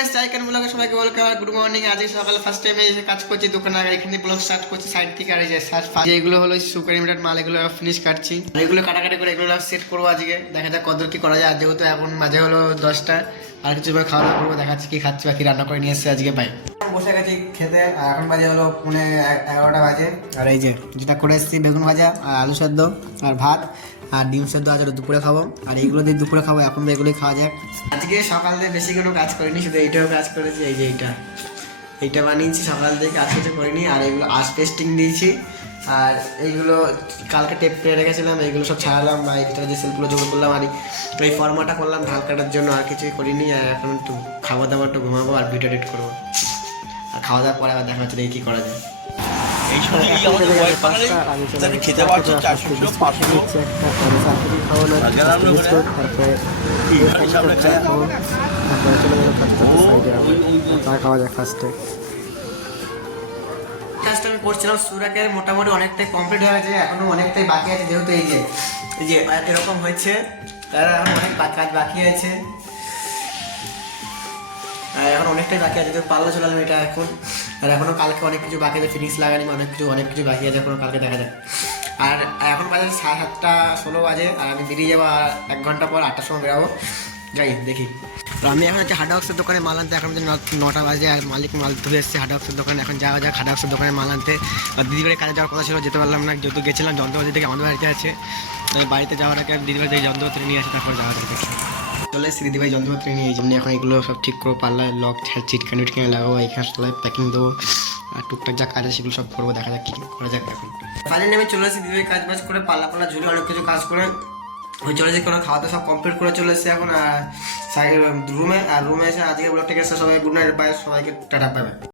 Guys চাইকান ব্লগে সবাইকে welcome আর good morning. আজকে সকালে ফার্স্ট টাইম এসে কাজ করছি দোকানে, আর এখানে ব্লগ স্টার্ট করছি সাইড থেকে। আর এই যে এগুলো হলো সুপার লিমিটেড মাল, এগুলো ফিনিশ কাটছি, এগুলো কাটাকাটি করে এগুলো সেট করবো আজকে। দেখা যাক কত কি করা যায়। যেহেতু এখন মাঝে হলো 10টা, আর কিছু খাওয়া দাওয়া করবো, দেখাচ্ছি কি খাচ্ছি বা কি রান্না করে নিয়ে এসছে আজকে ভাই। বসে গেছি খেতে, আর এখন বাজে হলো 11:30 বাজে। আর এই যে যেটা করে এসেছি বেগুন ভাজা আর আলু সেদ্ধ আর ভাত আর ডিম সেদ্ধ আজ দুপুরে খাবো, আর এইগুলো দিয়ে দুপুরে খাবো। এখন এগুলোই খাওয়া যাক। আজকে সকাল থেকে বেশি কোনো কাজ করিনি, শুধু এইটাও কাজ করেছি। এই যে এইটা বানিয়েছি সকাল থেকে, কাজ কিছু করিনি। আর এইগুলো আশ পেস্টিং দিয়েছি, আর এইগুলো কালকে টেপ করে রেখেছিলাম, এইগুলো সব ছাড়ালাম বা এইটা যে সেলগুলো জমা করলাম। আর এই ফর্মাটা করলাম ঢাল কাটার জন্য, আর কিছুই করিনি। আর এখন একটু খাওয়া দাওয়া একটু ঘুমাবো আর ভিডিও এডিট করবো। আর খাওয়া দাওয়ার পরে আবার দেখা হচ্ছে দেখি কী করা যায়। এই সময় খেতে পারছো 400 খাওয়া যায় ফার্স্টে। কাজটা আমি করছিলাম সুরাকের মোটামুটি অনেকটাই কমপ্লিট হয়ে গেছে, এখনো অনেকটাই বাকি আছে। যেহেতু এই যে এরকম হয়েছে, তার এখন অনেক কাজ বাকি আছে, আর এখন অনেকটাই বাকি আছে। তো পাল্লা চলালাম এটা এখন, আর এখনো কালকে অনেক কিছু বাকি আছে, ফিনিক্স লাগানি অনেক কিছু বাকি আছে এখনো, কালকে দেখা যায়। আর এখন বাজে 7:16 বাজে, আর আমি বেরিয়ে যাবো আর 1 ঘন্টা পর 8টার সময় বেরাবো। যাই দেখি। তো আমি এখন হচ্ছে হার্ডওয়ার্কসের দোকানে মাল আনতে, এখন 9টা বাজে, আর মালিক মাল ধরে এসেছে হার্ডওয়ার্কসের দোকানে। এখন যাওয়া যাক হার্ডওয়ার্কসের দোকানে মাল আনতে। আর দিদিবাড়ির কাজে যাওয়ার কথা ছিল, যেতে পারলাম না, যেহেতু গেছিলাম যন্ত্রপাতি থেকে আমাদের বাড়িতে আছে। বাড়িতে যাওয়ার আগে দিদিবাড়ি থেকে যন্ত্রপাতি নিয়ে আসে, তারপর যাওয়া যাবে। চলে এসেছি দিদিভাই যন্ত্রপাতি নিয়ে, এই জন্য এখন এগুলো সব ঠিক করবো, পাল্লায় লক চিটকানি লাগাবো, এখানে তলায় প্যাকিং দেবো, আর টুকটাক যা কাজ আছে সেগুলো সব করবো। দেখা যাক কী করা যাক। এখন ফাইনালি আমি চলে এসেছি দিদিভাই কাজ বাজ করে, পাল্লা ঝুলে অনেক কিছু কাজ করে ওই চলে এসেছি। কোনো খাওয়া দাওয়া সব কমপ্লিট করে চলে এসেছি এখন রুমে। আর রুমে এসে আজকে ব্লগটা গেছে। সবাই গুড নাইট, বাই, সবাইকে টাটা, বাই।